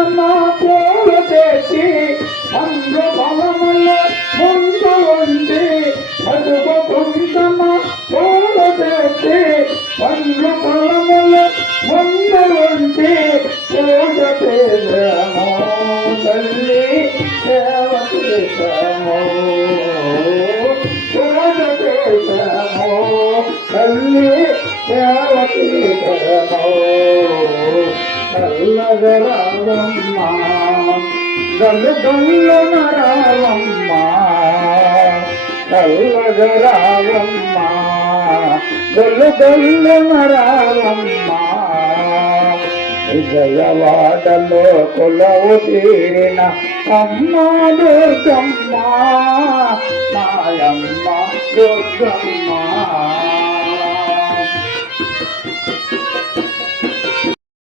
కుంకుమ పూలు తెచ్చి మందు ఫలముల ముందు ఉండి పసుపు కుంకుమ పూలు తెచ్చి మందు ఫలముల ముందు ఉండి పూజ చేసాము తల్లి సేవ చేసాము పూజ చేసాము తల్లి సేవ చేసాము చల్లగరావమ్మ గల్లు గల్లు మరావమ్మ చల్లగరావమ్మ గల్లు గల్లు మరావమ్మ విజయవాడలో కొలవు తీరిన అమ్మ దుర్గమ్మ మాయమ్మ దుర్గమ్మ